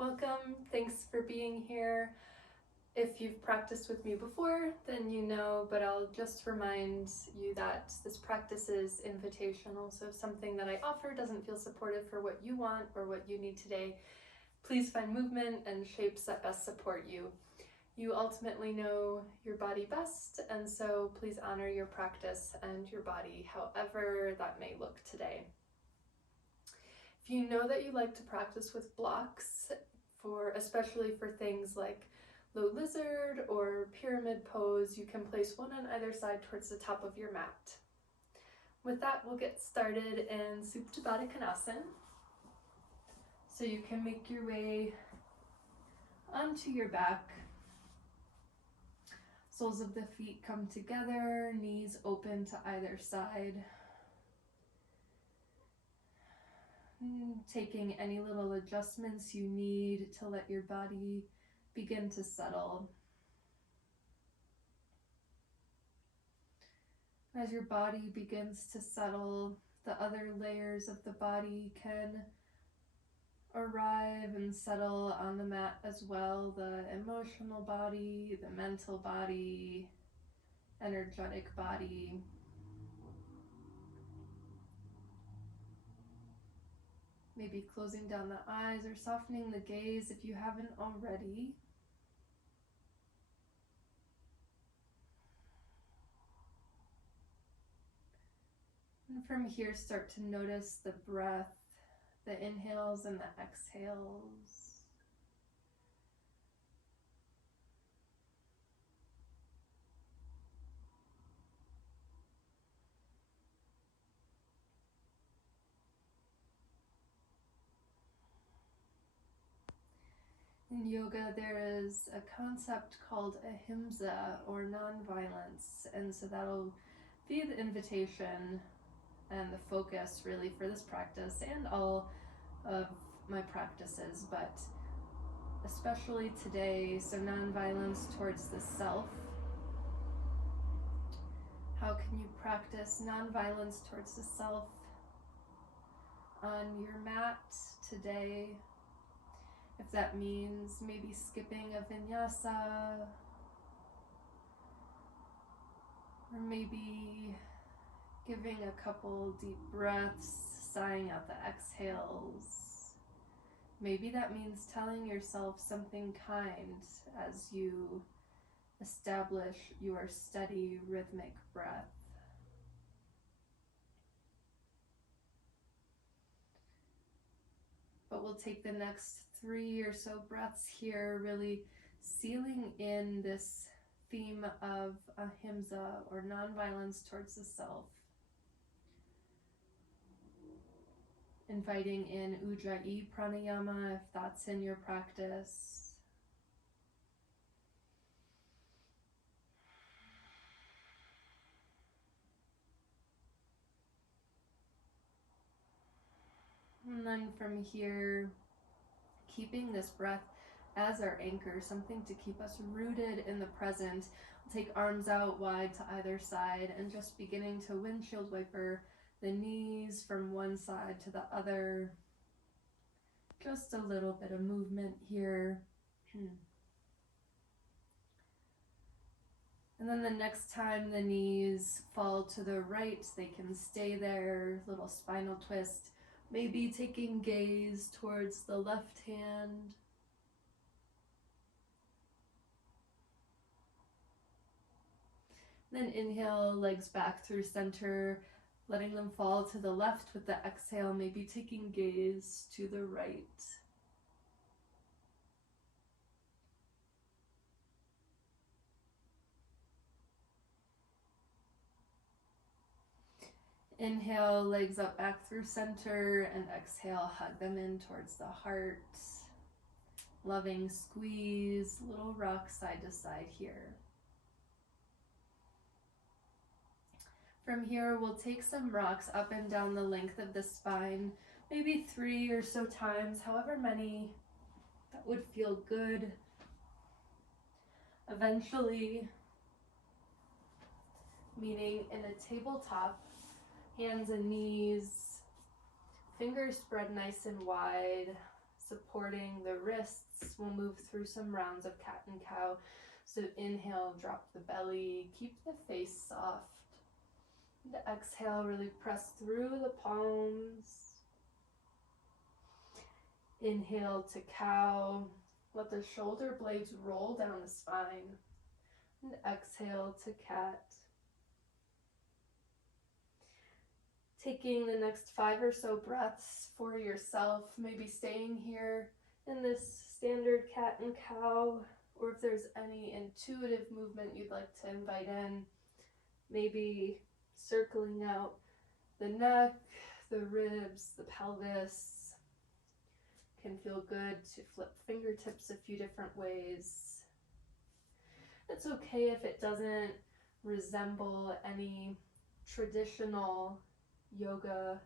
Welcome, thanks for being here. If you've practiced with me before, then you know, but I'll just remind you that this practice is invitational, so if something that I offer doesn't feel supportive for what you want or what you need today, please find movement and shapes that best support you. You ultimately know your body best, and so please honor your practice and your body, however that may look today. If you know that you like to practice with blocks, especially for things like low lizard or pyramid pose, you can place one on either side towards the top of your mat. With that, we'll get started in Supta Baddha Konasana. So you can make your way onto your back. Soles of the feet come together, knees open to either side. Taking any little adjustments you need to let your body begin to settle. As your body begins to settle, the other layers of the body can arrive and settle on the mat as well. The emotional body, the mental body, energetic body. Maybe closing down the eyes or softening the gaze if you haven't already. And from here, start to notice the breath, the inhales and the exhales. In yoga, there is a concept called Ahimsa, or nonviolence, and so that'll be the invitation and the focus really for this practice and all of my practices, but especially today. So nonviolence towards the self. How can you practice nonviolence towards the self on your mat today? If that means maybe skipping a Vinyasa, or maybe giving a couple deep breaths, sighing out the exhales. Maybe that means telling yourself something kind as you establish your steady, rhythmic breath. But we'll take the next 3 or so breaths here, really sealing in this theme of Ahimsa, or nonviolence towards the self. Inviting in Ujjayi pranayama if that's in your practice. And then from here, keeping this breath as our anchor, something to keep us rooted in the present. We'll take arms out wide to either side and just beginning to windshield wiper the knees from one side to the other. Just a little bit of movement here. And then the next time the knees fall to the right, they can stay there, little spinal twist. Maybe taking gaze towards the left hand. Then inhale, legs back through center, letting them fall to the left with the exhale, maybe taking gaze to the right. Inhale, legs up back through center, and exhale, hug them in towards the heart. Loving squeeze, little rock side to side here. From here, we'll take some rocks up and down the length of the spine, maybe 3 or so times, however many that would feel good. Eventually, meaning in a tabletop, hands and knees, fingers spread nice and wide, supporting the wrists. We'll move through some rounds of cat and cow. So inhale, drop the belly, keep the face soft. And exhale, really press through the palms. Inhale to cow. Let the shoulder blades roll down the spine. And exhale to cat. Taking the next 5 or so breaths for yourself, maybe staying here in this standard cat and cow, or if there's any intuitive movement you'd like to invite in, maybe circling out the neck, the ribs, the pelvis. Can feel good to flip fingertips a few different ways. It's okay if it doesn't resemble any traditional yoga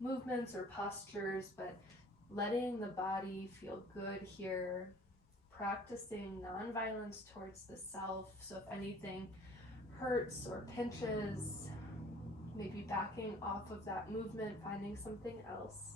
movements or postures, but letting the body feel good here, practicing non-violence towards the self. So if anything hurts or pinches, maybe backing off of that movement, finding something else.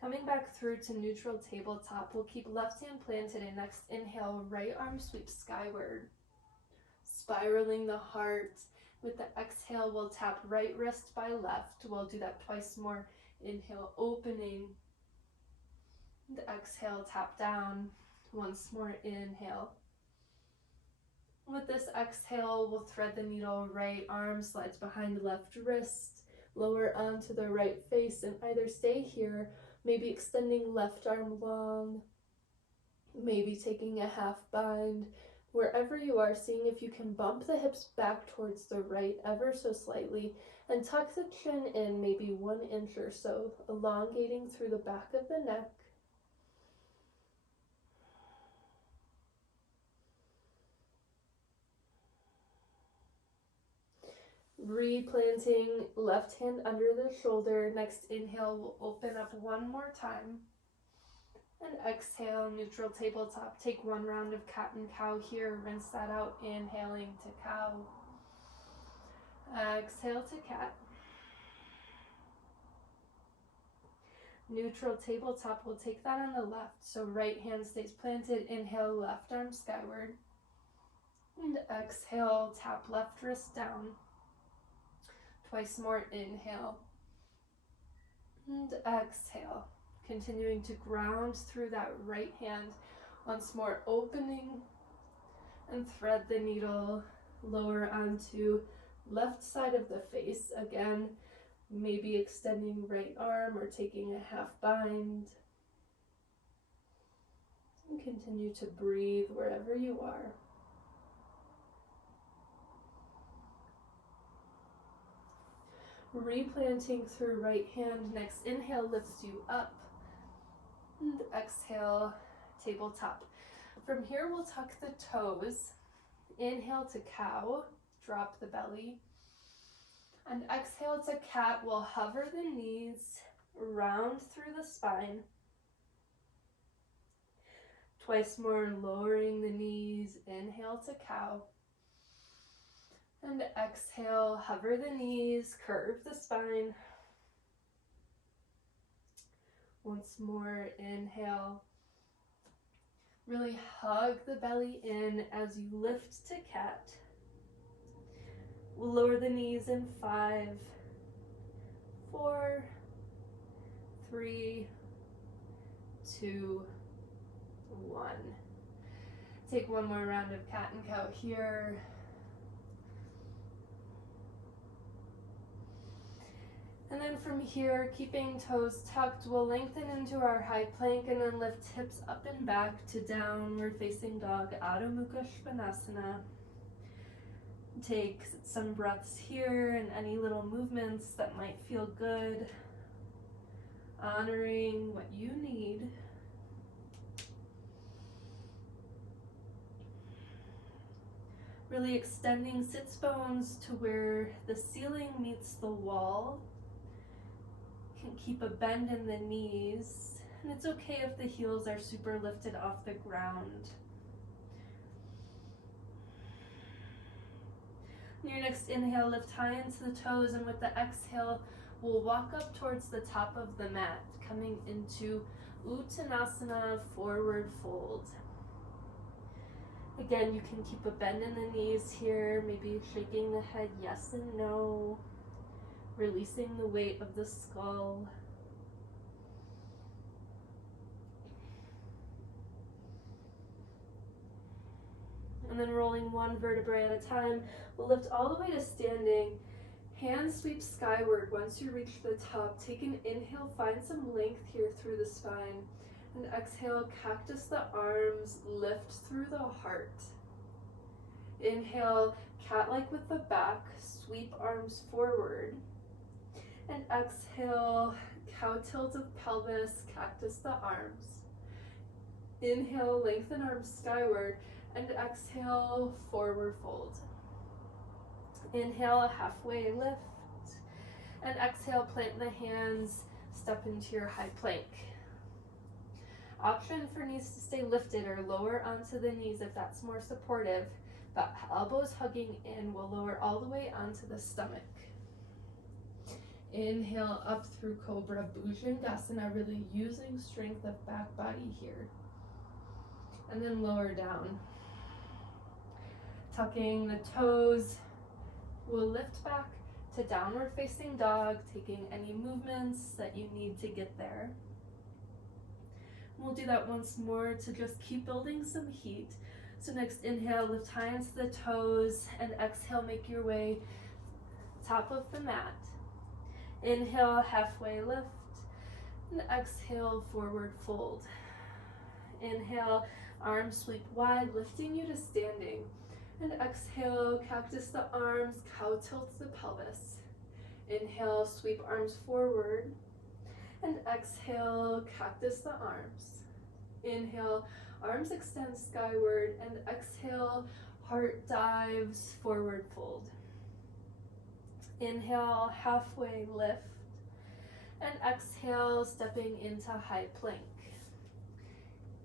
Coming back through to neutral tabletop, we'll keep left hand planted and next inhale, right arm sweeps skyward. Spiraling the heart. With the exhale, we'll tap right wrist by left. We'll do that twice more. Inhale, opening. And exhale, tap down. Once more, inhale. With this exhale, we'll thread the needle. Right arm slides behind the left wrist. Lower onto the right face and either stay here, maybe extending left arm long, maybe taking a half bind. Wherever you are, seeing if you can bump the hips back towards the right ever so slightly and tuck the chin in maybe 1 inch or so, elongating through the back of the neck. Replanting left hand under the shoulder. Next inhale, we'll open up 1 more time. And exhale, neutral tabletop. Take 1 round of cat and cow here. Rinse that out, inhaling to cow. Exhale to cat. Neutral tabletop, we'll take that on the left. So right hand stays planted. Inhale, left arm skyward. And exhale, tap left wrist down. Twice more, inhale. And exhale. Continuing to ground through that right hand. Once more, opening and thread the needle lower onto left side of the face. Again, maybe extending right arm or taking a half bind. And continue to breathe wherever you are. Replanting through right hand. Next inhale lifts you up. And exhale, tabletop. From here, we'll tuck the toes. Inhale to cow, drop the belly. And exhale to cat, we'll hover the knees, round through the spine. Twice more, lowering the knees. Inhale to cow. And exhale, hover the knees, curve the spine. Once more, inhale. Really hug the belly in as you lift to cat. We'll lower the knees in 5, 4, 3, 2, 1. Take 1 more round of cat and cow here. And then from here, keeping toes tucked, we'll lengthen into our high plank and then lift hips up and back to downward facing dog, Adho Mukha Svanasana. Take some breaths here and any little movements that might feel good, honoring what you need. Really extending sits bones to where the ceiling meets the wall. Can keep a bend in the knees, and it's okay if the heels are super lifted off the ground. Your next inhale, lift high into the toes, and with the exhale, we'll walk up towards the top of the mat, coming into Uttanasana, forward fold. Again, you can keep a bend in the knees here, maybe shaking the head yes and no, releasing the weight of the skull. And then rolling one vertebrae at a time, we'll lift all the way to standing. Hands sweep skyward once you reach the top. Take an inhale, find some length here through the spine. And exhale, cactus the arms, lift through the heart. Inhale, cat-like with the back, sweep arms forward. And exhale, cow tilt of pelvis, cactus the arms. Inhale, lengthen arms skyward. And exhale, forward fold. Inhale, halfway lift. And exhale, plant the hands, step into your high plank. Option for knees to stay lifted or lower onto the knees if that's more supportive, but elbows hugging in will lower all the way onto the stomach. Inhale up through Cobra, Bhujangasana, really using strength of back body here. And then lower down. Tucking the toes, we'll lift back to downward facing dog, taking any movements that you need to get there. We'll do that once more to just keep building some heat. So next inhale, lift high into the toes, and exhale, make your way top of the mat. Inhale, halfway lift, and exhale, forward fold. Inhale, arms sweep wide, lifting you to standing. And exhale, cactus the arms, cow tilts the pelvis. Inhale, sweep arms forward. And exhale, cactus the arms. Inhale, arms extend skyward. And exhale, heart dives, forward fold. Inhale, halfway lift. And exhale, stepping into high plank.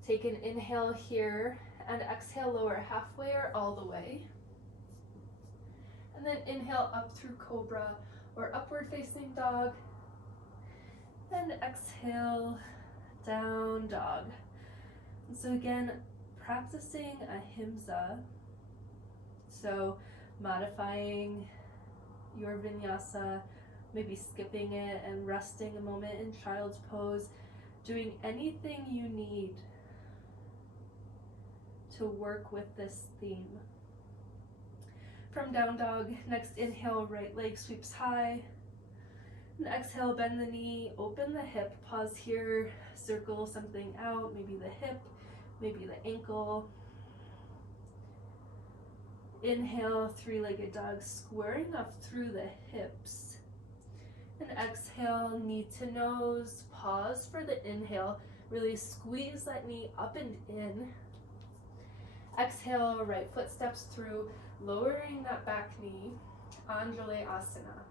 Take an inhale here. And exhale, lower halfway or all the way. And then inhale up through Cobra or upward facing dog. And exhale, down dog. And so again, practicing Ahimsa. So modifying your vinyasa, maybe skipping it and resting a moment in child's pose, doing anything you need to work with this theme. From down dog, next inhale, right leg sweeps high. And exhale, bend the knee, open the hip, pause here, circle something out, maybe the hip, maybe the ankle. Inhale, three-legged dog, squaring up through the hips. And exhale, knee to nose, pause for the inhale, really squeeze that knee up and in. Exhale, right foot steps through, lowering that back knee, Anjalayasana.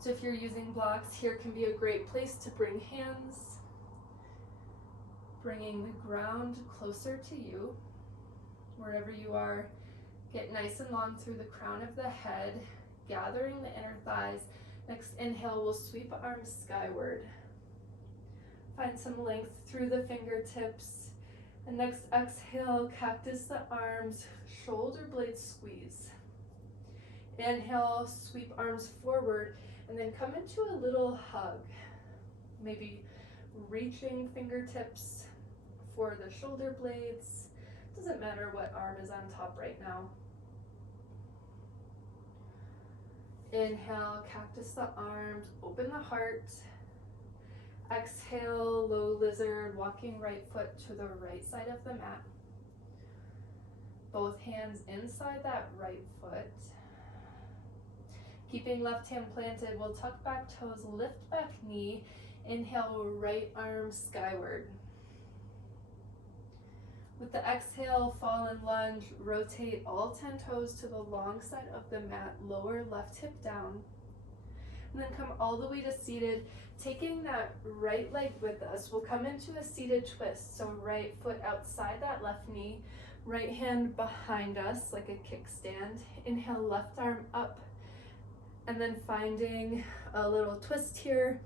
So if you're using blocks, here can be a great place to bring hands, bringing the ground closer to you. Wherever you are, get nice and long through the crown of the head, gathering the inner thighs. Next inhale, we'll sweep arms skyward. Find some length through the fingertips. And next exhale, cactus the arms, shoulder blades squeeze. Inhale, sweep arms forward, and then come into a little hug. Maybe reaching fingertips for the shoulder blades. Doesn't matter what arm is on top right now. Inhale, cactus the arms, open the heart. Exhale, low lizard, walking right foot to the right side of the mat. Both hands inside that right foot. Keeping left hand planted, we'll tuck back toes, lift back knee. Inhale, right arm skyward. With the exhale, fall and lunge, rotate all 10 toes to the long side of the mat, lower left hip down. And then come all the way to seated. Taking that right leg with us, we'll come into a seated twist. So right foot outside that left knee, Right hand behind us like a kickstand. Inhale, left arm up, and then finding a little twist here,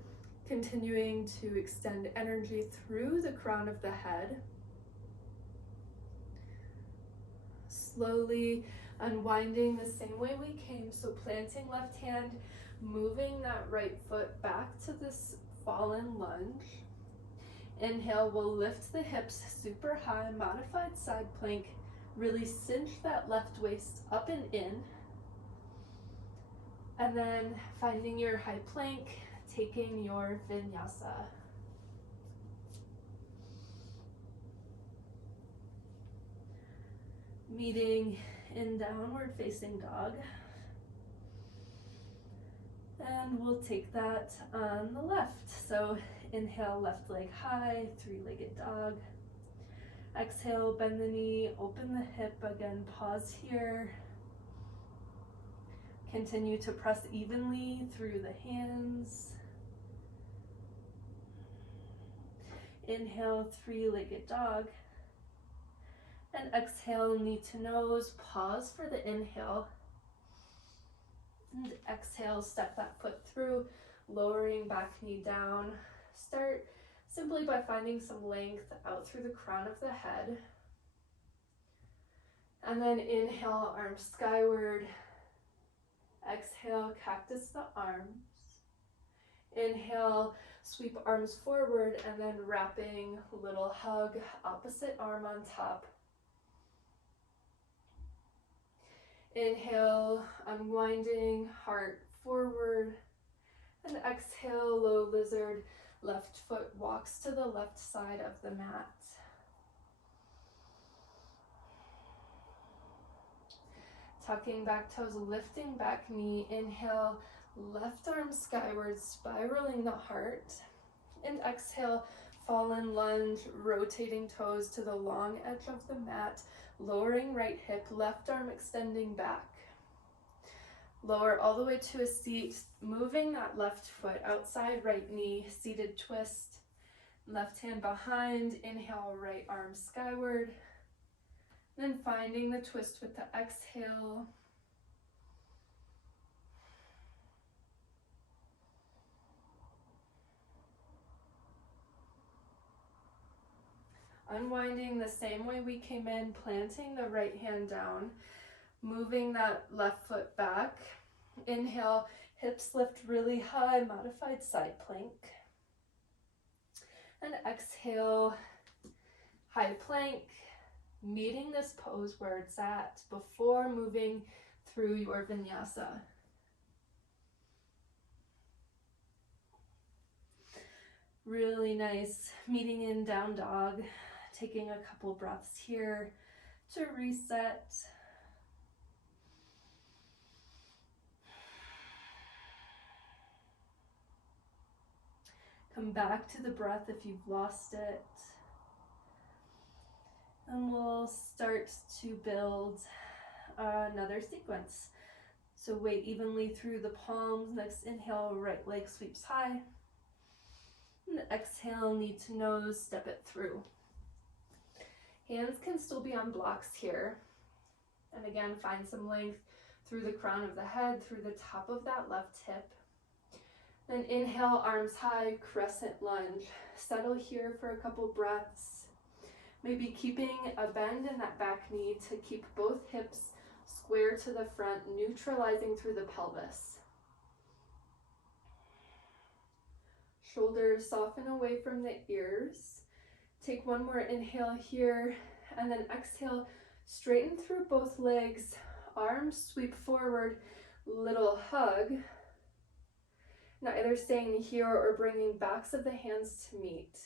continuing to extend energy through the crown of the head. Slowly unwinding the same way we came, so planting left hand, moving that right foot back to this fallen lunge. Inhale, we'll lift the hips super high, modified side plank. Really cinch that left waist up and in. And then finding your high plank, taking your vinyasa. Meeting in downward facing dog. And we'll take that on the left. So inhale, left leg high, three-legged dog. Exhale, bend the knee, open the hip. Again, pause here. Continue to press evenly through the hands. Inhale, three-legged dog. And exhale, knee to nose. Pause for the inhale. And exhale, step that foot through, lowering back knee down. Start simply by finding some length out through the crown of the head. And then inhale, arms skyward. Exhale, cactus the arms. Inhale, sweep arms forward, and then wrapping little hug, opposite arm on top. Inhale, unwinding, heart forward. And exhale, low lizard, left foot walks to the left side of the mat. Tucking back toes, lifting back knee. Inhale, left arm skyward, spiraling the heart. And exhale, fallen lunge, rotating toes to the long edge of the mat, lowering right hip, left arm extending back. Lower all the way to a seat, moving that left foot outside right knee, seated twist. Left hand behind, inhale, right arm skyward. Then finding the twist with the exhale. Unwinding the same way we came in, planting the right hand down, moving that left foot back. Inhale, hips lift really high, modified side plank. And exhale, high plank, meeting this pose where it's at before moving through your vinyasa. Really nice, meeting in down dog, taking a couple breaths here to reset. Come back to the breath if you've lost it. And we'll start to build another sequence. So weight evenly through the palms. Next inhale, right leg sweeps high. And exhale, knee to nose, step it through. Hands can still be on blocks here. And again, find some length through the crown of the head, through the top of that left hip. Then inhale, arms high, crescent lunge. Settle here for a couple breaths. Maybe keeping a bend in that back knee to keep both hips square to the front, neutralizing through the pelvis. Shoulders soften away from the ears. Take one more inhale here, and then exhale, straighten through both legs, arms sweep forward, little hug. Now either staying here or bringing backs of the hands to meet.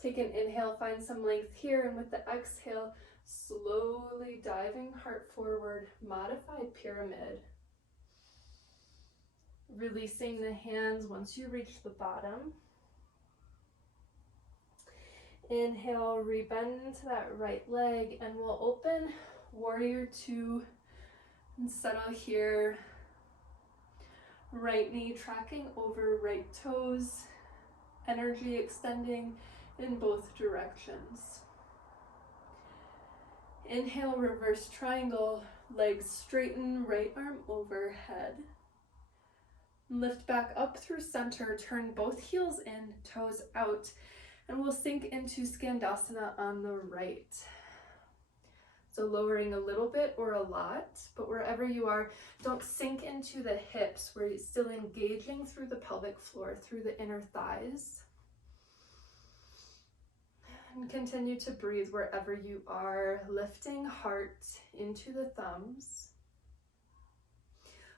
Take an inhale, find some length here, and with the exhale, slowly diving heart forward, modified pyramid. Releasing the hands once you reach the bottom. Inhale, rebend into that right leg, and we'll open warrior two and settle here. Right knee tracking over right toes, energy extending in both directions. Inhale, reverse triangle, legs straighten, right arm overhead. Lift back up through center, turn both heels in, toes out, and we'll sink into Skandasana on the right. So lowering a little bit or a lot, but wherever you are, don't sink into the hips. We're still engaging through the pelvic floor, through the inner thighs. And continue to breathe wherever you are, lifting heart into the thumbs.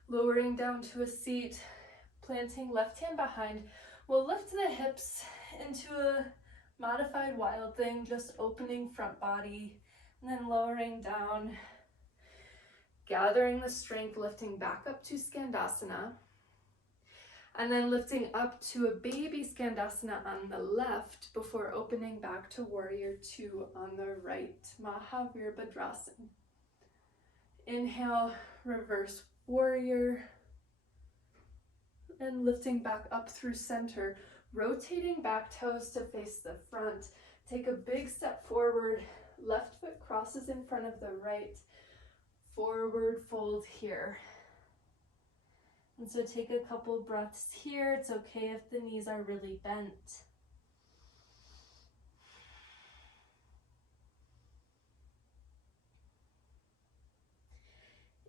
Lowering down to a seat, planting left hand behind. We'll lift the hips into a modified wild thing, just opening front body, and then lowering down, gathering the strength, lifting back up to Skandasana, and then lifting up to a baby Skandasana on the left before opening back to Warrior Two on the right, Mahavirabhadrasana. Inhale, reverse Warrior, and lifting back up through center, rotating back toes to face the front. Take a big step forward, left foot crosses in front of the right, forward fold here. And so take a couple breaths here. It's okay if the knees are really bent.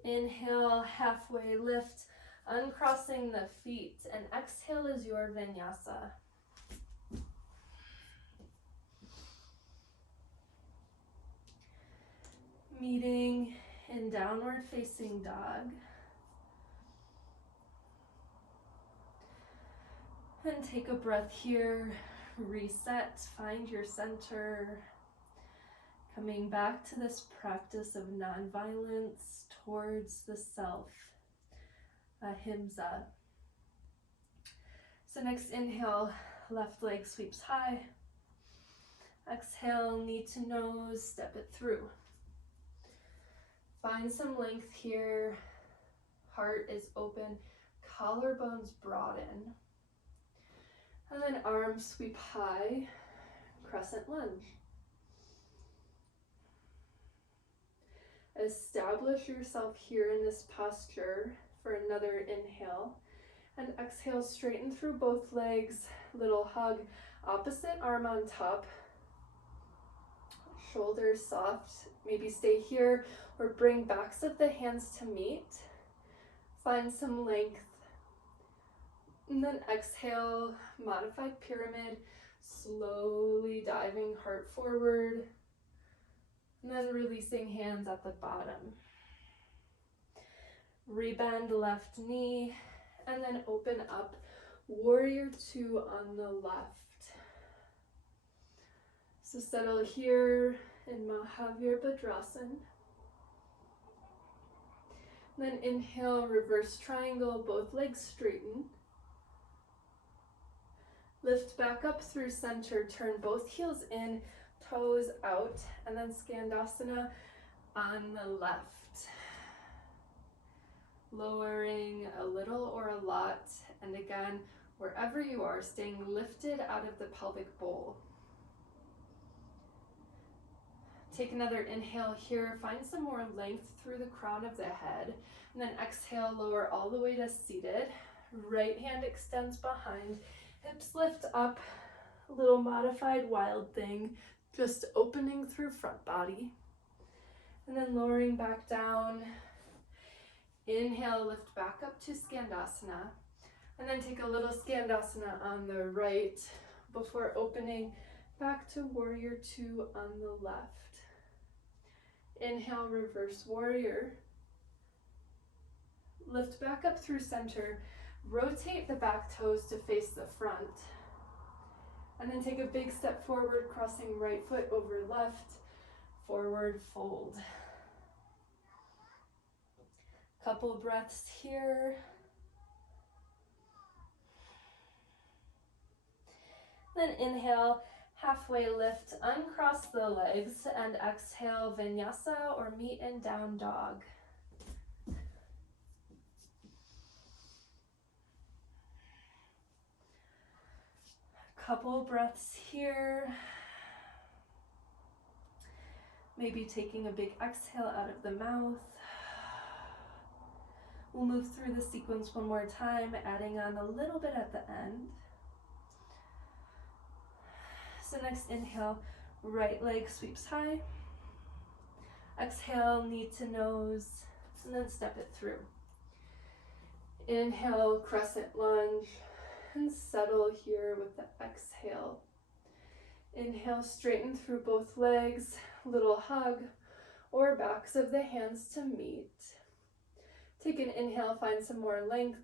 Inhale, halfway lift, uncrossing the feet, and exhale is your Vinyasa. Meeting in downward facing dog. And take a breath here, reset, find your center. Coming back to this practice of nonviolence towards the self, Ahimsa. So next inhale, left leg sweeps high. Exhale, knee to nose, step it through. Find some length here, heart is open, collarbones broaden. And then arms sweep high, crescent lunge. Establish yourself here in this posture for another inhale. And exhale, straighten through both legs, little hug, opposite arm on top. Shoulders soft, maybe stay here or bring backs of the hands to meet. Find some length. And then exhale, modified pyramid, slowly diving heart forward. And then releasing hands at the bottom. Rebend left knee, and then open up, Warrior Two on the left. So settle here in Mahavirabhadrasana. Then inhale, reverse triangle, both legs straighten. Lift back up through center, turn both heels in, toes out, and then Skandasana on the left. Lowering a little or a lot, and again, wherever you are, staying lifted out of the pelvic bowl. Take another inhale here, find some more length through the crown of the head, and then exhale, lower all the way to seated. Right hand extends behind, hips lift up, a little modified wild thing, just opening through front body. And then lowering back down. Inhale, lift back up to Skandasana. And then take a little Skandasana on the right before opening back to Warrior Two on the left. Inhale, reverse warrior. Lift back up through center. Rotate the back toes to face the front. And then take a big step forward, crossing right foot over left. Forward fold. Couple breaths here. Then inhale, halfway lift, uncross the legs, and exhale, Vinyasa or meet in down dog. Couple breaths here. Maybe taking a big exhale out of the mouth. We'll move through the sequence one more time, adding on a little bit at the end. So next inhale, right leg sweeps high. Exhale, knee to nose, and then step it through. Inhale, crescent lunge, and settle here with the exhale. Inhale, straighten through both legs, little hug, or backs of the hands to meet. Take an inhale, find some more length,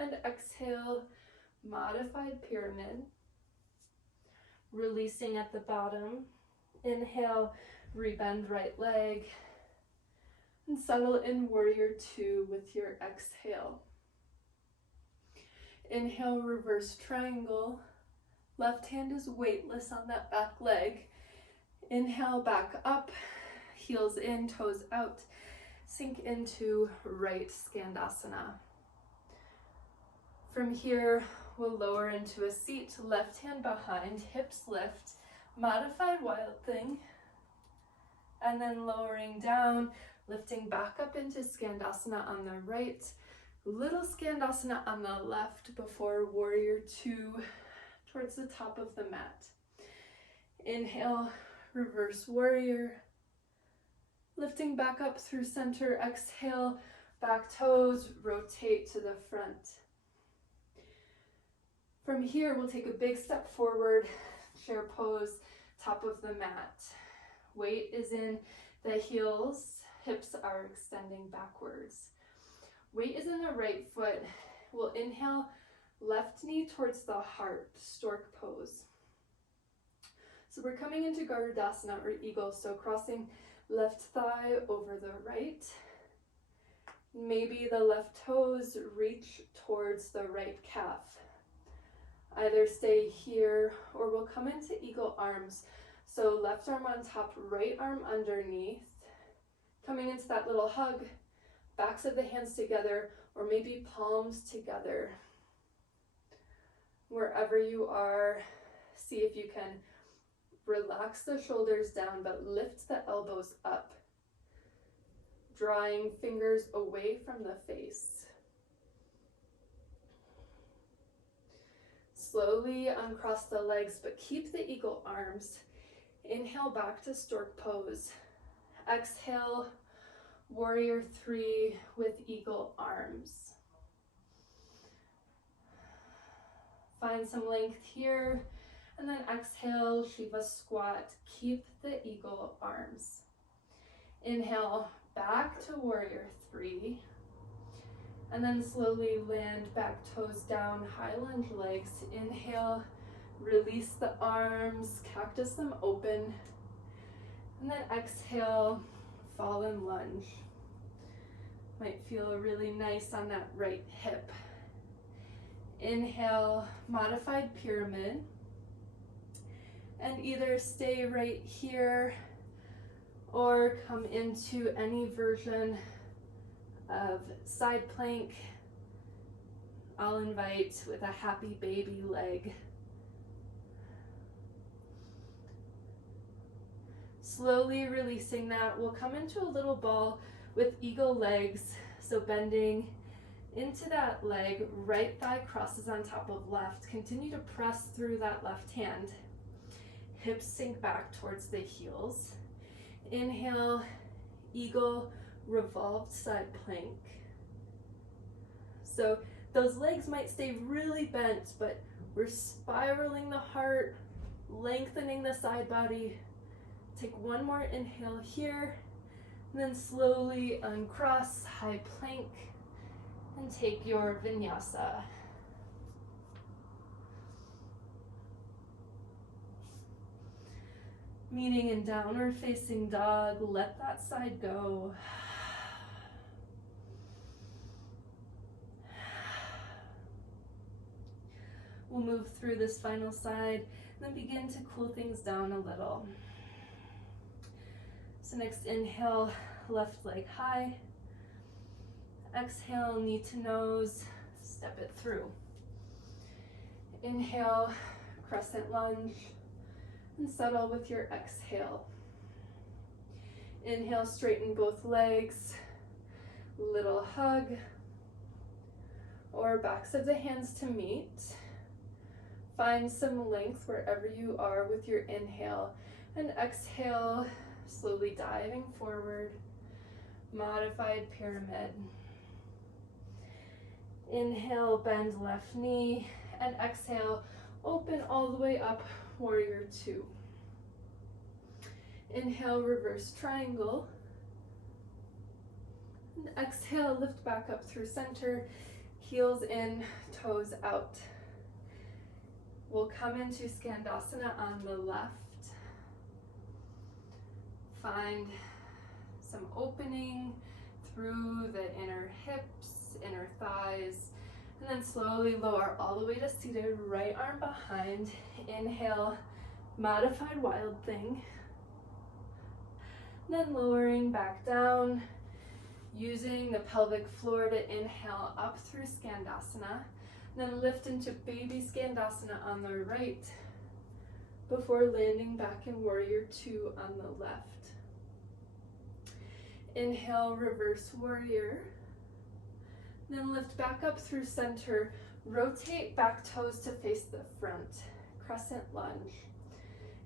and exhale, modified pyramid. Releasing at the bottom. Inhale, rebend right leg, and settle in warrior two with your exhale. Inhale, reverse triangle. Left hand is weightless on that back leg. Inhale, back up, heels in, toes out. Sink into right Skandasana. From here, we'll lower into a seat, left hand behind, hips lift, modified wild thing, and then lowering down, lifting back up into Skandasana on the right, little Skandasana on the left before warrior two towards the top of the mat. Inhale, reverse warrior, lifting back up through center. Exhale, back toes, rotate to the front. From here, we'll take a big step forward, chair pose, top of the mat. Weight is in the heels, hips are extending backwards. Weight is in the right foot. We'll inhale, left knee towards the heart, stork pose. So we're coming into Garudasana or eagle, so crossing left thigh over the right. Maybe the left toes reach towards the right calf. Either stay here or we'll come into eagle arms. So left arm on top, right arm underneath. Coming into that little hug, backs of the hands together, or maybe palms together. Wherever you are, see if you can relax the shoulders down, but lift the elbows up, drawing fingers away from the face. Slowly uncross the legs, but keep the eagle arms. Inhale back to stork pose. Exhale, warrior three with eagle arms. Find some length here. And then exhale, Shiva squat. Keep the eagle arms. Inhale, back to warrior three. And then slowly land back toes down, high lunge legs. Inhale, release the arms, cactus them open. And then exhale, fallen lunge. Might feel really nice on that right hip. Inhale, modified pyramid. And either stay right here or come into any version of side plank. I'll invite with a happy baby leg. Slowly releasing that, we'll come into a little ball with eagle legs. So bending into that leg, right thigh crosses on top of left. Continue to press through that left hand. Hips sink back towards the heels. Inhale, eagle, revolved side plank. So those legs might stay really bent, but we're spiraling the heart, lengthening the side body. Take one more inhale here, and then slowly uncross, high plank, and take your Vinyasa. Meaning in downward facing dog, let that side go. We'll move through this final side, and then begin to cool things down a little. So next inhale, left leg high. Exhale, knee to nose, step it through. Inhale, crescent lunge, and settle with your exhale. Inhale, straighten both legs, little hug, or backs of the hands to meet. Find some length wherever you are with your inhale, and exhale, slowly diving forward, modified pyramid. Inhale, bend left knee, and exhale, open all the way up, warrior two. Inhale, reverse triangle. And exhale, lift back up through center, heels in, toes out. We'll come into Skandasana on the left. Find some opening through the inner hips, inner thighs, and then slowly lower all the way to seated, right arm behind. Inhale, modified wild thing. Then lowering back down, using the pelvic floor to inhale up through Skandasana. Then lift into baby Skandasana on the right before landing back in warrior two on the left. Inhale, reverse warrior. Then lift back up through center. Rotate back toes to face the front. Crescent lunge.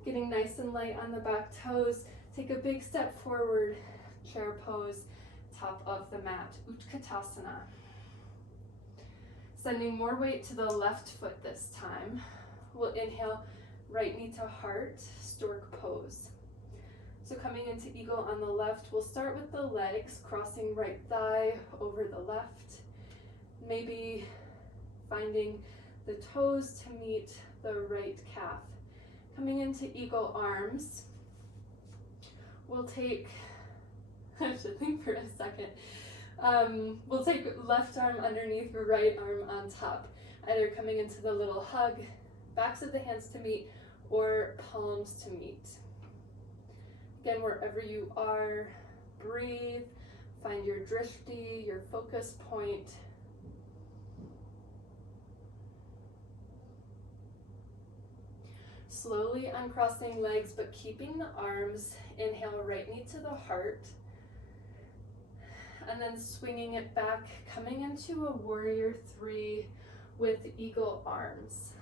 Getting nice and light on the back toes. Take a big step forward. Chair pose, top of the mat. Utkatasana. Sending more weight to the left foot this time. We'll inhale, right knee to heart, stork pose. So coming into eagle on the left, we'll start with the legs, crossing right thigh over the left. Maybe finding the toes to meet the right calf. Coming into eagle arms, we'll take, I have to think for a second. We'll take left arm underneath, right arm on top, either coming into the little hug, backs of the hands to meet, or palms to meet. Again, wherever you are, breathe, find your drishti, your focus point. Slowly uncrossing legs, but keeping the arms. Inhale, right knee to the heart. And then swinging it back, coming into a warrior three with eagle arms.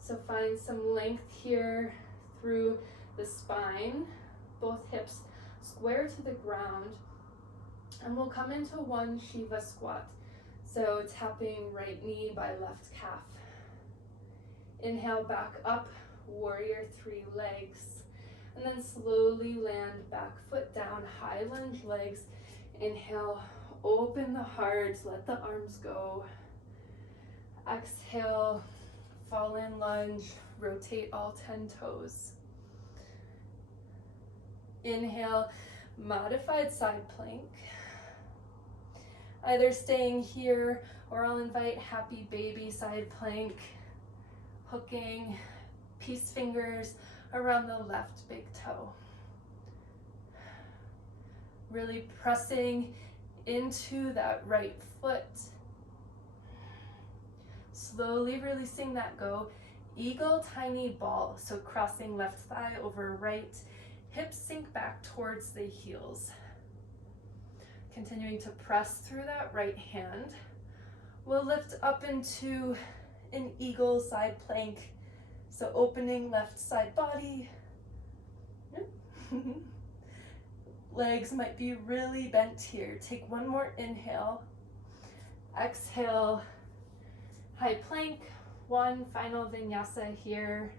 So find some length here through the spine, both hips square to the ground. And we'll come into one Shiva squat. So tapping right knee by left calf. Inhale, back up, warrior three legs. And then slowly land back foot down, high lunge legs. Inhale, open the heart, let the arms go. Exhale, fall in lunge, rotate all 10 toes. Inhale, modified side plank. Either staying here or I'll invite happy baby side plank, hooking, peace fingers around the left big toe. Really pressing into that right foot. Slowly releasing that go. Eagle tiny ball, so crossing left thigh over right. Hips sink back towards the heels. Continuing to press through that right hand. We'll lift up into an eagle side plank. So opening left side body. Legs might be really bent here. Take one more inhale. Exhale, high plank. One final vinyasa here.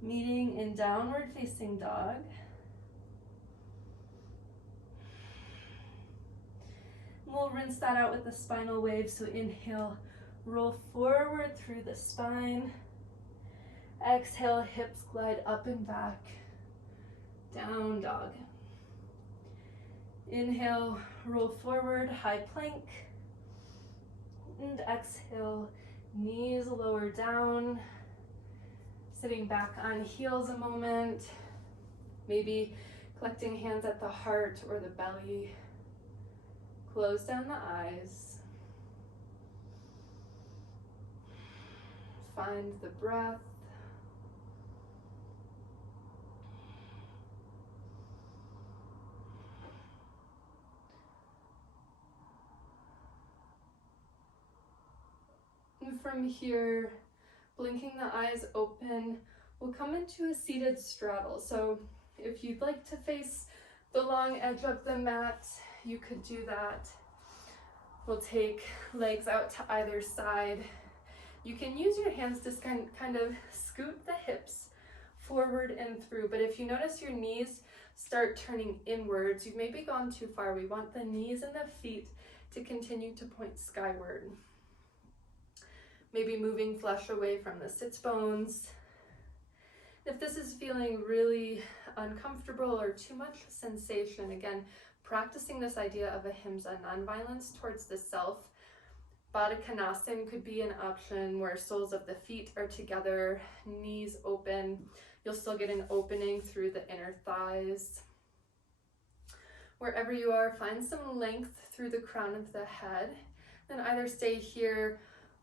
Meeting in downward facing dog. We'll rinse that out with the spinal wave. So inhale, roll forward through the spine. Exhale, hips glide up and back. Down dog. Inhale, roll forward, high plank. And exhale, knees lower down. Sitting back on heels a moment. Maybe collecting hands at the heart or the belly. Close down the eyes. find the breath. And from here, blinking the eyes open, we'll come into a seated straddle. So if you'd like to face the long edge of the mat, you could do that. We'll take legs out to either side. You can use your hands to kind of scoot the hips forward and through, but if you notice your knees start turning inwards, you've maybe gone too far. We want the knees and the feet to continue to point skyward. Maybe moving flesh away from the sits bones. If this is feeling really uncomfortable or too much sensation, again, practicing this idea of ahimsa, nonviolence towards the self. Baddha could be an option where soles of the feet are together, knees open. You'll still get an opening through the inner thighs. Wherever you are, find some length through the crown of the head. Then either stay here,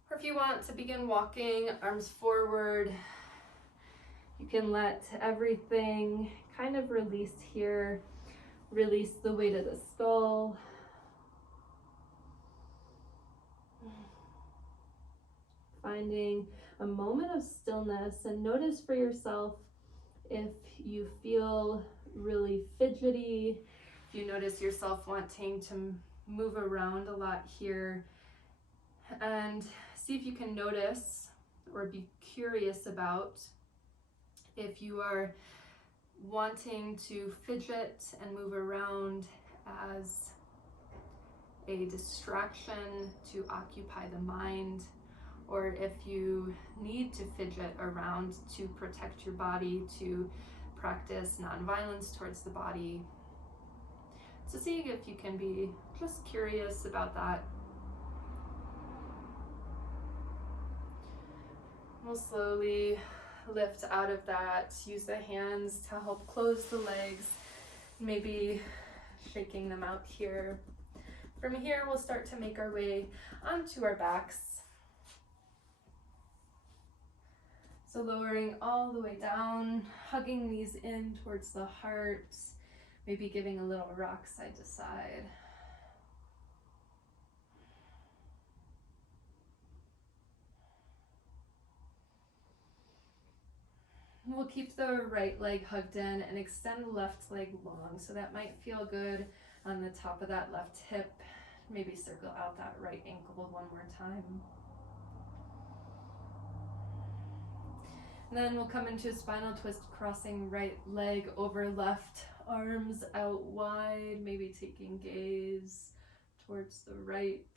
or if you want to begin walking, arms forward, you can let everything kind of release here. Release the weight of the skull. Finding a moment of stillness, and notice for yourself if you feel really fidgety, if you notice yourself wanting to move around a lot here, and see if you can notice or be curious about if you are wanting to fidget and move around as a distraction to occupy the mind, or if you need to fidget around to protect your body, to practice nonviolence towards the body. So see if you can be just curious about that. We'll slowly lift out of that. Use the hands to help close the legs, maybe shaking them out here. From here, we'll start to make our way onto our backs. So lowering all the way down, hugging these in towards the heart, maybe giving a little rock side to side. We'll keep the right leg hugged in and extend the left leg long. So that might feel good on the top of that left hip. Maybe circle out that right ankle one more time. And then we'll come into a spinal twist, crossing right leg over left, arms out wide, maybe taking gaze towards the right.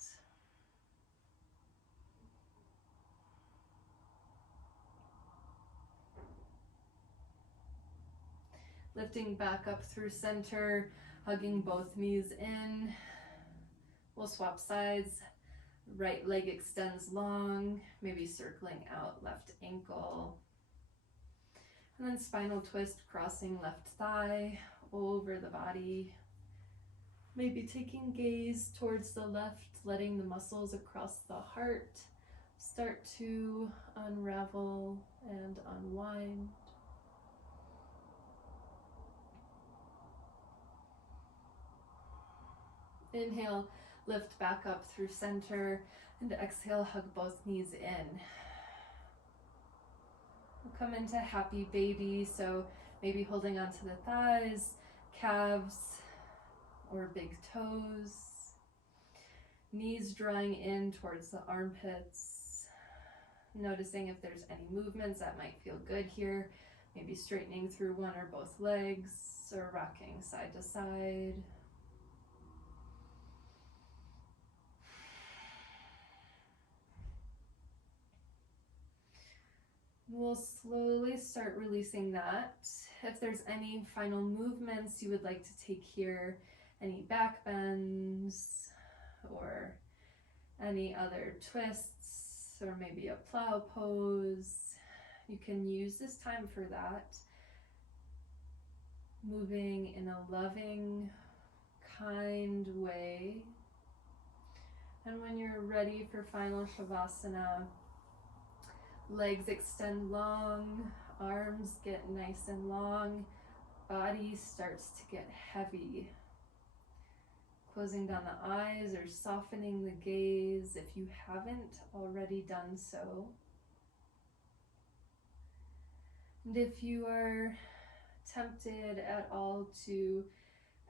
Lifting back up through center, hugging both knees in. We'll swap sides. Right leg extends long, maybe circling out left ankle. And then spinal twist, crossing left thigh over the body. Maybe taking gaze towards the left, letting the muscles across the heart start to unravel and unwind. Inhale, lift back up through center, and exhale, hug both knees in. We'll come into happy baby, so maybe holding onto the thighs, calves, or big toes. Knees drawing in towards the armpits. Noticing if there's any movements that might feel good here. Maybe straightening through one or both legs, or rocking side to side. We'll slowly start releasing that. If there's any final movements you would like to take here, any back bends or any other twists, or maybe a plow pose, you can use this time for that. Moving in a loving, kind way. And when you're ready for final Shavasana, Legs extend long, arms get nice and long, body starts to get heavy. Closing down the eyes or softening the gaze if you haven't already done so. And if you are tempted at all to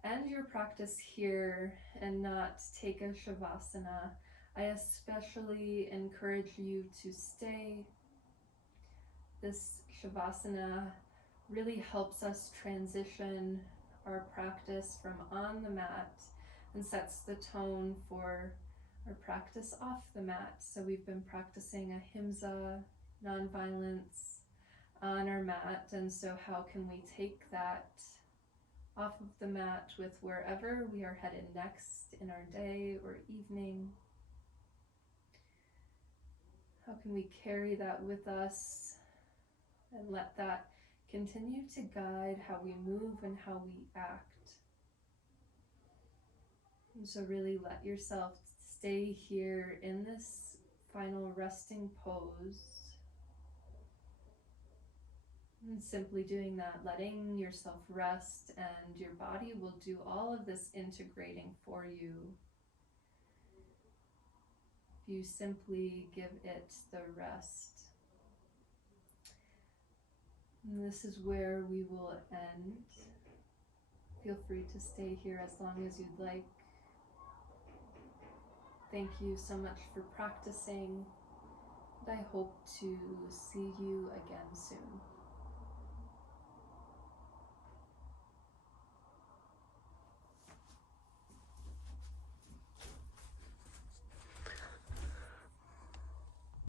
end your practice here and not take a Shavasana, I especially encourage you to stay. This Shavasana really helps us transition our practice from on the mat and sets the tone for our practice off the mat. So we've been practicing Ahimsa, nonviolence on our mat, and so how can we take that off of the mat with wherever we are headed next in our day or evening? How can we carry that with us and let that continue to guide how we move and how we act? And so really let yourself stay here in this final resting pose. And simply doing that, letting yourself rest, and your body will do all of this integrating for you. If you simply give it the rest. And this is where we will end. Feel free to stay here as long as you'd like. Thank you so much for practicing, and I hope to see you again soon.